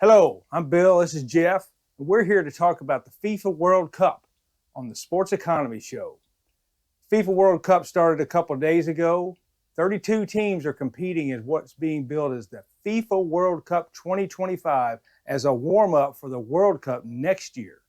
Hello, I'm Bill. This is Jeff. And we're here to talk about the FIFA World Cup on the Sports Economy Show. FIFA World Cup started a couple of days ago. 32 teams are competing in what's being billed as the FIFA World Cup 2025 as a warm up for the World Cup next year.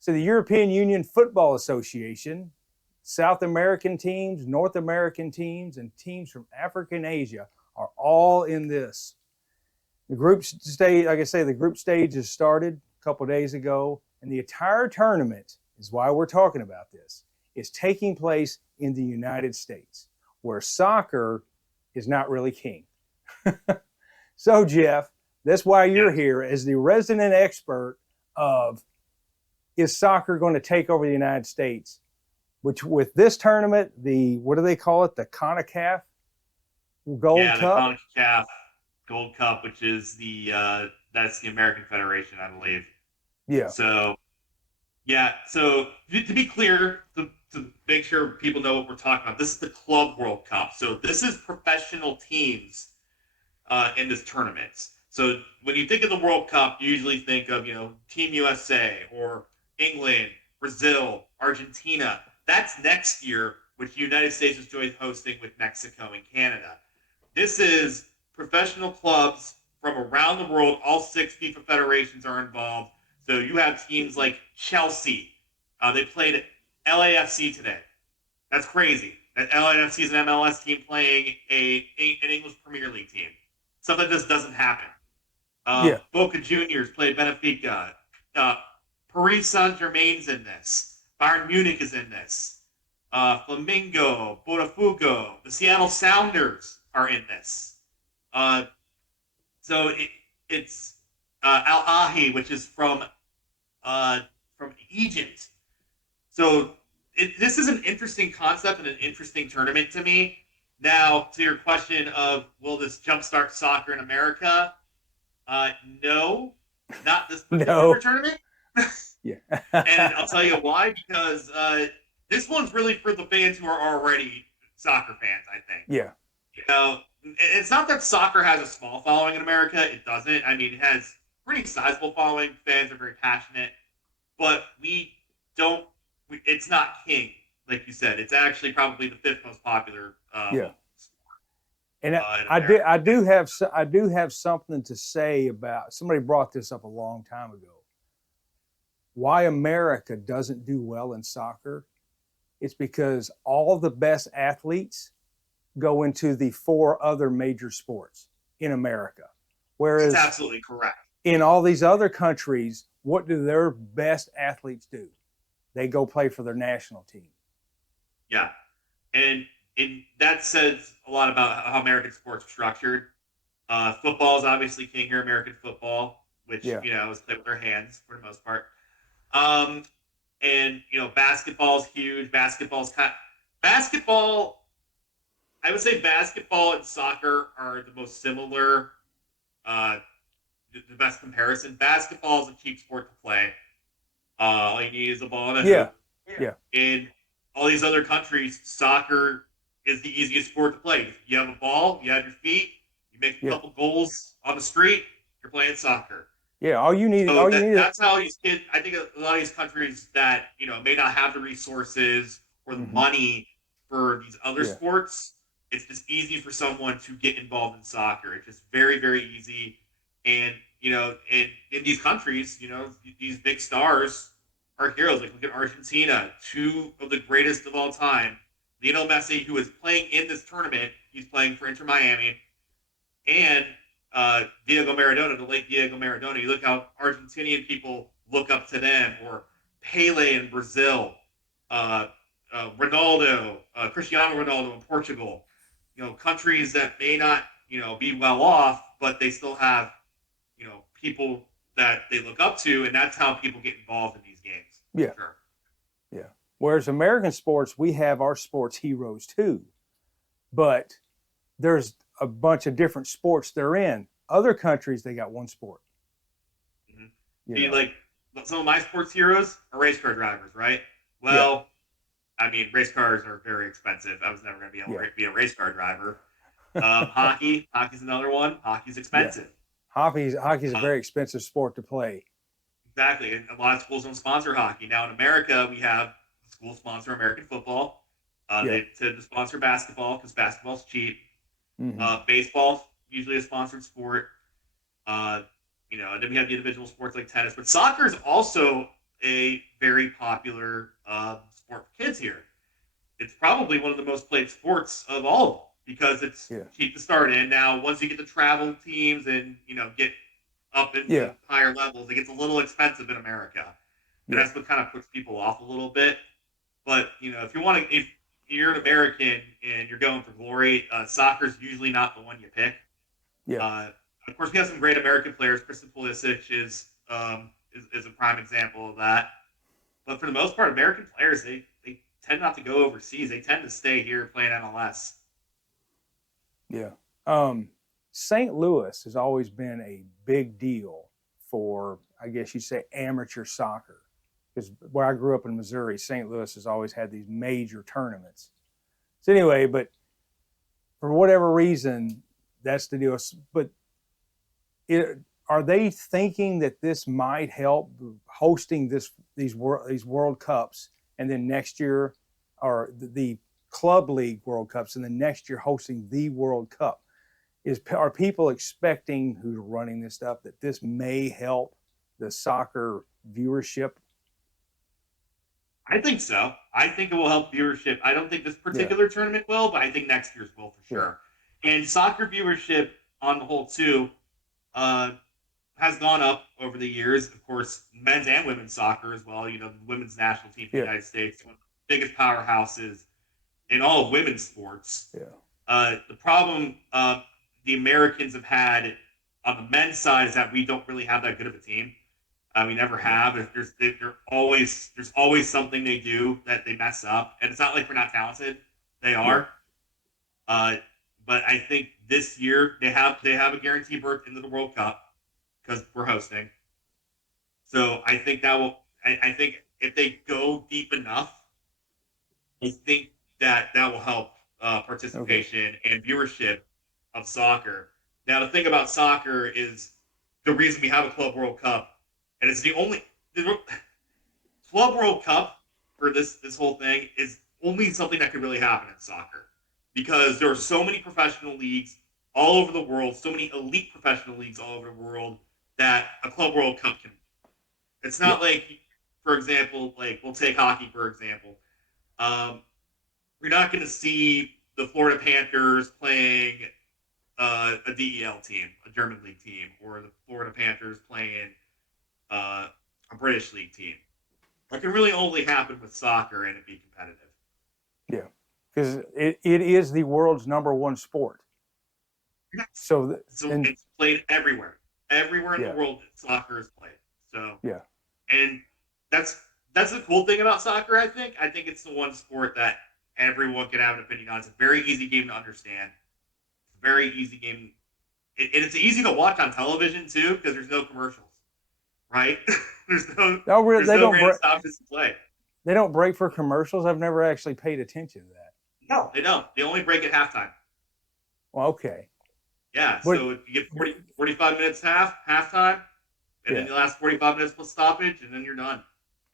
So, the European Union Football Association, South American teams, North American teams, and teams from Africa and Asia are all in this. The group stage, like I say, the group stage has started a couple of days ago, and the entire tournament is why we're talking about this. Is taking place in the United States, where soccer is not really king. So, Jeff, that's why you're here as the resident expert of is soccer going to take over the United States? Which with this tournament, the what do they call it? The CONCACAF Gold The Cup. CONCACAF Gold Cup, which is that's the American Federation, I believe. Yeah. So so to be clear, to make sure people know what we're talking about, this is the Club World Cup. So this is professional teams in this tournament. So when you think of the World Cup, you usually think of Team USA or England, Brazil, Argentina. That's next year, which the United States is joint hosting with Mexico and Canada. This is professional clubs from around the world. All six FIFA federations are involved. So you have teams like Chelsea. They played LAFC today. That's crazy. That LAFC is an MLS team playing an English Premier League team. Stuff like this doesn't happen. Yeah. Boca Juniors played Benfica. Uh, Paris Saint Germain's in this. Bayern Munich is in this. Flamingo, Botafogo, the Seattle Sounders are in this. Uh, it's Al Ahi, which is from Egypt. So this is an interesting concept and an interesting tournament to me. Now, to your question of will this jumpstart soccer in America? Uh, no, not this particular No. tournament. Yeah. And I'll tell you why, because this one's really for the fans who are already soccer fans, I think. Yeah. It's not that soccer has a small following in America. It doesn't. I mean, it has pretty sizable following. Fans are very passionate, but we don't. It's not king, like you said. It's actually probably the fifth most popular Yeah. And in America. I do have something to say about somebody brought this up a long time ago. Why America doesn't do well in soccer? It's because all the best athletes go into the four other major sports in America. That's Whereas absolutely correct. in all these other countries, what do their best athletes do? They go play for their national team. Yeah, and that says a lot about how American sports are structured. Football is obviously king here, American football, which Yeah. is played with their hands for the most part. Um, and basketball is huge. Basketball. I would say basketball and soccer are the most similar. Uh, the best comparison. Basketball is a cheap sport to play. All you need is a ball and a Yeah. hoop. Yeah. In all these other countries, soccer is the easiest sport to play. You have a ball, you have your feet, you make a Yeah. couple goals on the street, you're playing soccer. Yeah. All you need So all you need that's how these kids. I think a lot of these countries that may not have the resources or the mm-hmm. money for these other Yeah. sports, it's just easy for someone to get involved in soccer. It's just very very easy, and in these countries, these big stars are heroes. Like look at Argentina, two of the greatest of all time. Lionel Messi, who is playing in this tournament, he's playing for Inter Miami, and Diego Maradona, the late Diego Maradona. You look how Argentinian people look up to them, or Pele in Brazil, uh, Ronaldo, Cristiano Ronaldo in Portugal. Countries that may not be well off, but they still have people that they look up to, and that's how people get involved in these games for Yeah. sure. Yeah. Whereas American sports, we have our sports heroes too, but there's a bunch of different sports they're in. Other countries, they got one sport. Mm-hmm. You See, know. like some of my sports heroes are race car drivers, right? Yeah. Well, I mean, race cars are very expensive. I was never going to be able Yeah. to be a race car driver. Hockey's another one. Hockey's Yeah. expensive. Hockey's a Uh, very expensive sport to play. exactly, and a lot of schools don't sponsor hockey. Now in America, we have schools sponsor American football. Yeah. They tend to sponsor basketball because basketball's cheap. Hmm. Baseball usually a sponsored sport. Uh, and then we have the individual sports like tennis, but soccer is also a very popular sport for kids here. It's probably one of the most played sports of all of them because it's Yeah. cheap to start in. Now, once you get to travel teams and get up Yeah. into higher levels, it gets a little expensive in America, and Yeah. that's what kind of puts people off a little bit. But if you're an American and you're going for glory, soccer's usually not the one you pick. Yeah. Uh, of course, we have some great American players. Kristen Pulisic is a prime example of that. But for the most part, American players they tend not to go overseas. They tend to stay here playing MLS. Yeah. St. Louis has always been a big deal for, I guess you'd say, amateur soccer. Because where I grew up in Missouri, St. Louis has always had these major tournaments. So anyway, but for whatever reason, that's the deal. But are they thinking that this might help hosting these World Cups, and then next year, or the Club League World Cups, and then next year hosting the World Cup? Are people expecting, who's running this stuff, that this may help the soccer viewership? I think so. I think it will help viewership. I don't think this Yeah, particular tournament will, but I think next year's will for yeah, sure. And soccer viewership on the whole too uh, has gone up over the years. Of course, men's and women's soccer as well. The women's national team for the yeah, United States, one of the biggest powerhouses in all of women's sports. yeah, The problem the Americans have had on the men's side is that we don't really have that good of a team. We never yeah, have. There's always something they do that they mess up, and it's not like we're not talented. They yeah. are. Uh, but I think this year they have a guaranteed berth into the World Cup because we're hosting. So I think that will. I think if they go deep enough, I think that will help Okay, participation and viewership of soccer. Now, the thing about soccer is the reason we have a Club World Cup, and it's the Club World Cup for this whole thing is only something that could really happen in soccer because there are so many professional leagues all over the world, so many elite professional leagues all over the world that a Club World Cup can. It's yeah, not like, for example, like we'll take hockey for example. Um, we're not going to see the Florida Panthers playing a DEL team, a German league team, or the Florida Panthers playing a British league team. That can really only happen with soccer and it be competitive. yeah. Because it is the world's number one sport. Yes. So So and it's played everywhere. Everywhere in the yeah, world, soccer is played. So, yeah, and that's that's the cool thing about soccer. I think it's the one sport that everyone can have an opinion on. It's a very easy game to understand. It's a very easy game, and it's easy to watch on television too because there's no commercials, right? there's no no, there's they no don't random break. stoppages to play. They don't break for commercials. I've never actually paid attention to that. No, they don't. They only break at halftime. Well, okay, Yeah, but so you get 45 minutes halftime, and then yeah, the last 45 minutes plus stoppage, and then you're done.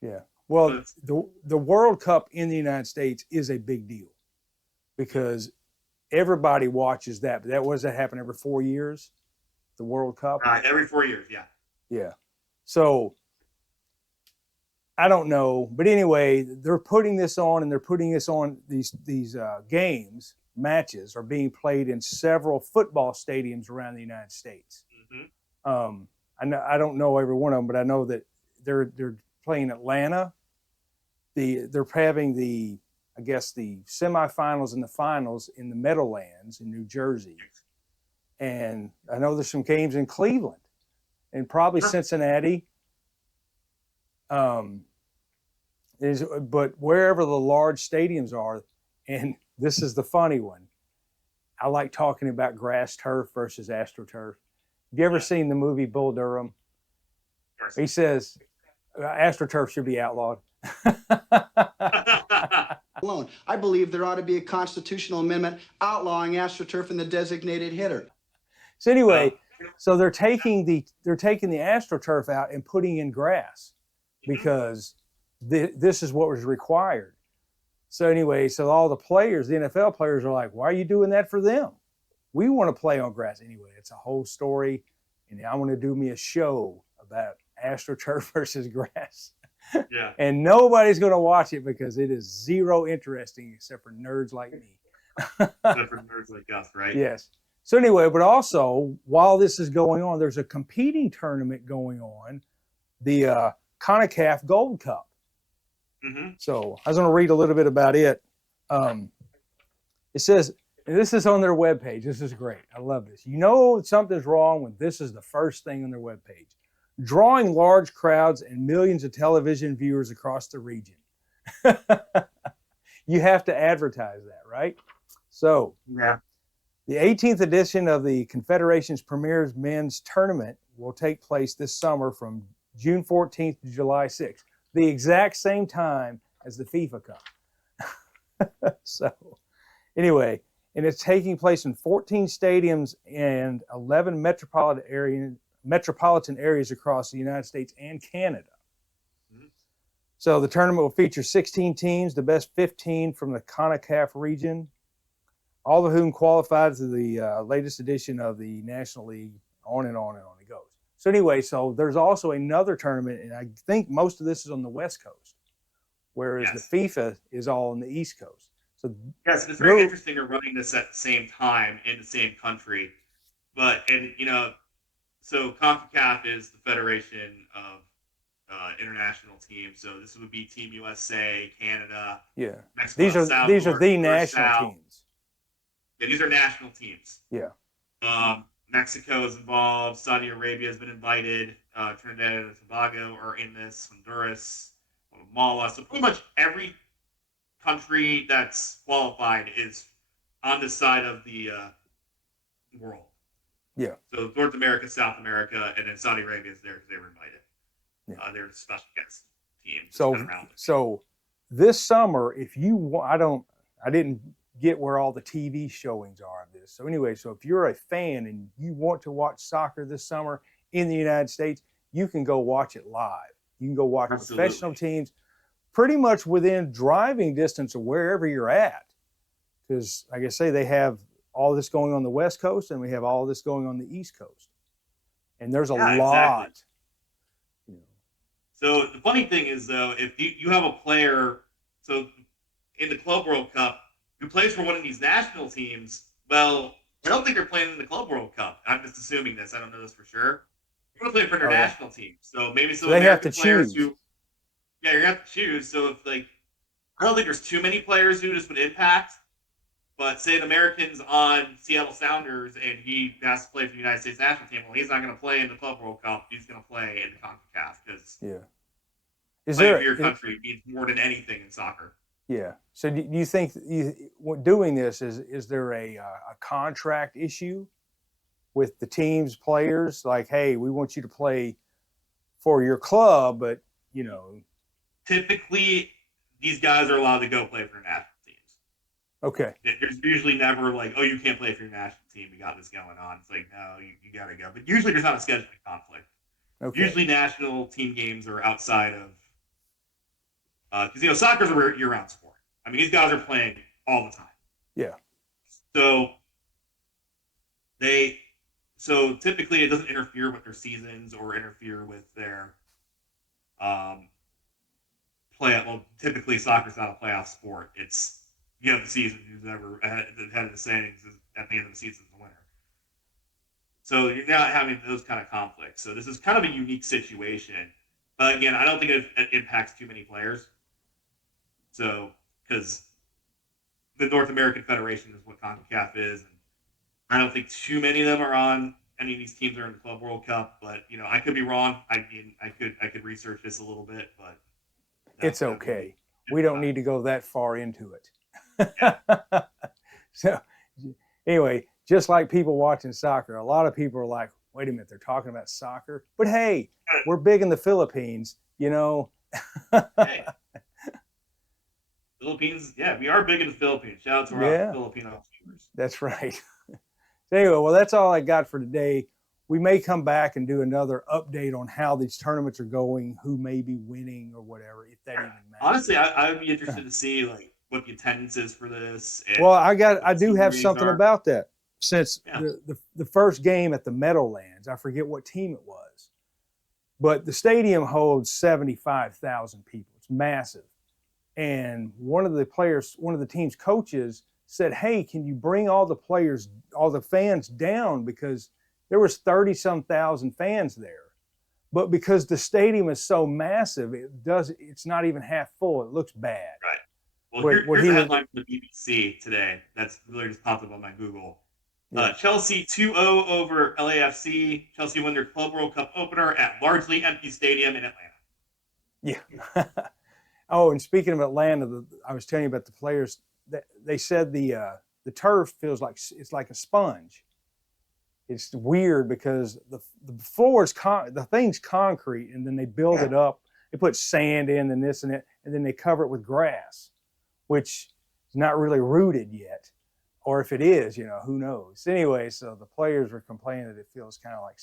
yeah. So Well, it's the World Cup in the United States is a big deal because everybody watches that. But that happen every 4 years, the World Cup. every 4 years. Yeah, Yeah. So I don't know, but anyway, they're putting this on, and they're putting this on. These games matches are being played in several football stadiums around the United States. hmm I don't know every one of them, but I know that they're playing Atlanta. They're having I guess the semifinals and the finals in the Meadowlands in New Jersey, and I know there's some games in Cleveland and probably sure. Cincinnati. Um, but wherever the large stadiums are, and this is the funny one. I like talking about grass turf versus astroturf. Have you ever Yeah, seen the movie Bull Durham? of He says astroturf should be outlawed. course. Alone. I believe there ought to be a constitutional amendment outlawing AstroTurf and the designated hitter. So anyway, So they're taking the AstroTurf out and putting in grass because this is what was required. So anyway, so all the players, the NFL players, are like, "Why are you doing that for them? We want to play on grass anyway." It's a whole story, and I want to do me a show about AstroTurf versus grass. Yeah. And nobody's going to watch it because it is zero interesting except for nerds like me. Except for nerds like us, right? Yes. So anyway, but also while this is going on, there's a competing tournament going on, the CONCACAF Gold Cup. Mm-hmm. So I was going to read a little bit about it. It says, and this is on their webpage. This is great. I love this. You know something's wrong when this is the first thing on their webpage. Drawing large crowds and millions of television viewers across the region. You have to advertise that, right? So Yeah. the 18th edition of the Confederation's Premier Men's Tournament will take place this summer from June 14th to July 6th, the exact same time as the FIFA Cup. So anyway, and it's taking place in 14 stadiums and 11 metropolitan areas across the United States and Canada. Mm-hmm. So the tournament will feature 16 teams, the best 15 from the CONCACAF region, all of whom qualified to the latest edition of the National League, on and on and on it goes. So anyway, so there's also another tournament, and I think most of this is on the West Coast, whereas the FIFA is all on the East Coast. So yes, it's very interesting they're running this at the same time in the same country. But, and, you know, so CONCACAF is the federation of international teams. So this would be Team USA, Canada, yeah, Mexico, these are Salvador, the national teams. Yeah, these are national teams. Yeah. Mexico is involved. Saudi Arabia has been invited. Trinidad and Tobago are in this. Honduras, Guatemala. So pretty much every country that's qualified is on this side of the world. Yeah. So North America, South America, and then Saudi Arabia is there because they were invited. Yeah. They're a special guest team. So this summer, if you I didn't get where all the TV showings are of this. So anyway, so if you're a fan and you want to watch soccer this summer in the United States, you can go watch it live. You can go watch professional teams pretty much within driving distance of wherever you're at. Because like I say, they have all this going on the West Coast and we have all this going on the East Coast. And there's a lot. Exactly. So the funny thing is, though, if you have a player, so in the Club World Cup, who plays for one of these national teams, well, I don't think they're playing in the Club World Cup. I'm just assuming this. I don't know this for sure. You're going to play for their national team. So maybe some they American have to players choose. who, yeah, you're going to have to choose. So if, like, I don't think there's too many players who this would impact. But say an American's on Seattle Sounders and he has to play for the United States national team, well, he's not going to play in the Club World Cup. He's going to play in the CONCACAF because playing for your country means more than anything in soccer. Yeah. So do you think doing this is there a contract issue with the team's players? Like, hey, we want you to play for your club, but you know. Typically, these guys are allowed to go play for national teams. Okay. There's usually never like, oh, you can't play for your national team. We got this going on. It's like, no, you got to go. But usually there's not a scheduling conflict. Okay. Usually national team games are outside of because, you know, soccer's a year-round sport. I mean, these guys are playing all the time. Yeah. So typically it doesn't interfere with their seasons or interfere with their play. Well, typically soccer's not a playoff sport. It's you have the season. Who's ever ahead of the standings at the end of the season is the winner. So you're not having those kind of conflicts. So this is kind of a unique situation. But again, I don't think it impacts too many players. So, because the North American Federation is what CONCACAF is, and I don't think too many of them are on any of these teams are in the Club World Cup. But you know, I could be wrong. I mean, I could research this a little bit, but it's okay. We don't need to go that far into it. Yeah. So, anyway, just like people watching soccer, a lot of people are like, "Wait a minute, they're talking about soccer." But hey, we're big in the Philippines, you know. Hey. Philippines, yeah, we are big in the Philippines. Shout out to our Filipino viewers. That's right. So anyway, well, that's all I got for today. we may come back and do another update on how these tournaments are going, who may be winning or whatever, if that even matters. Honestly, I would be interested to see like what the attendance is for this. Well, I do have something about that. Since the first game at the Meadowlands, I forget what team it was, but the stadium holds 75,000 people. It's massive. And one of the team's coaches said, hey, can you bring all the fans down? Because there was 30-some thousand fans there. But because the stadium is so massive, it's not even half full. It looks bad. Right. Well, here's the headline from the BBC today. That's literally just popped up on my Google. Chelsea 2-0 over LAFC. Chelsea won their Club World Cup opener at largely empty stadium in Atlanta. Yeah. Oh, and speaking of Atlanta, I was telling you about the players. They said the turf feels like it's like a sponge. It's weird because the floor is the thing's concrete, and then they build it up. They put sand in and this and that, and then they cover it with grass, which is not really rooted yet. Or if it is, who knows? Anyway, so the players were complaining that it feels kind of like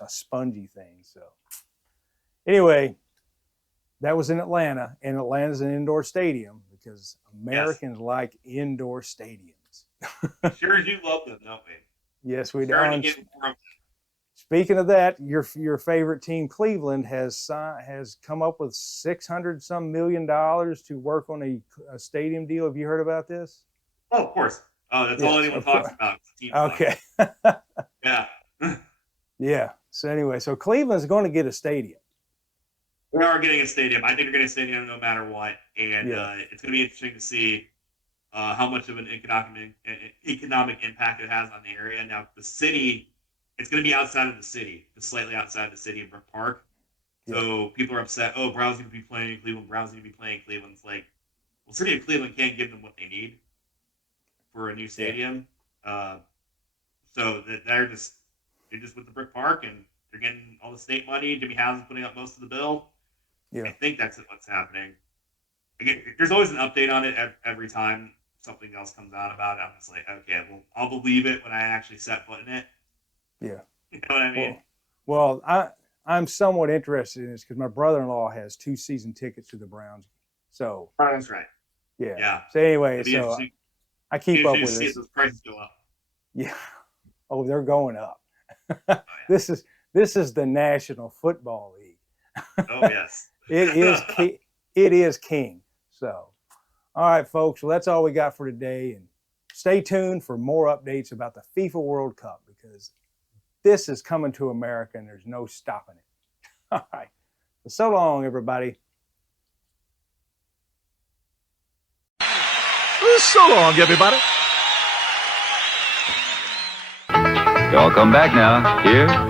a spongy thing. So anyway, that was in Atlanta, and Atlanta's an indoor stadium because Americans like indoor stadiums. Sure do love them, don't we? Yes, we do. Speaking of that, your favorite team, Cleveland, has come up with $600-some million to work on a stadium deal. Have you heard about this? Oh, of course. Oh, that's all anyone talks about. Okay. Yeah. Yeah. So anyway, so Cleveland's going to get a stadium. We are getting a stadium. I think they're getting a stadium no matter what, and it's going to be interesting to see how much of an economic impact it has on the area. Now, the city, it's going to be outside of the city, just slightly outside of the city of Brook Park. So people are upset. Oh, Browns going to be playing in Cleveland. Browns going to be playing in Cleveland. It's like, well, city of Cleveland can't give them what they need for a new stadium. So they're just with the Brook Park, and they're getting all the state money. Jimmy Haslam's putting up most of the bill. Yeah. I think that's what's happening. Again, there's always an update on it every time something else comes out about it. I'm just like, okay, well, I'll believe it when I actually set foot in it. Yeah. You know what I mean? Well, I'm somewhat interested in this because my brother-in-law has 2 season tickets to the Browns. So that's right. Yeah. So anyway, I keep up with this. See those prices go up. Yeah. Oh, they're going up. Oh, yeah. This is the National Football League. Oh yes. It is king. So, all right, folks. Well, that's all we got for today, and stay tuned for more updates about the FIFA World Cup because this is coming to America, and there's no stopping it. All right. Well, so long, everybody. So long, everybody. Y'all come back now. Here.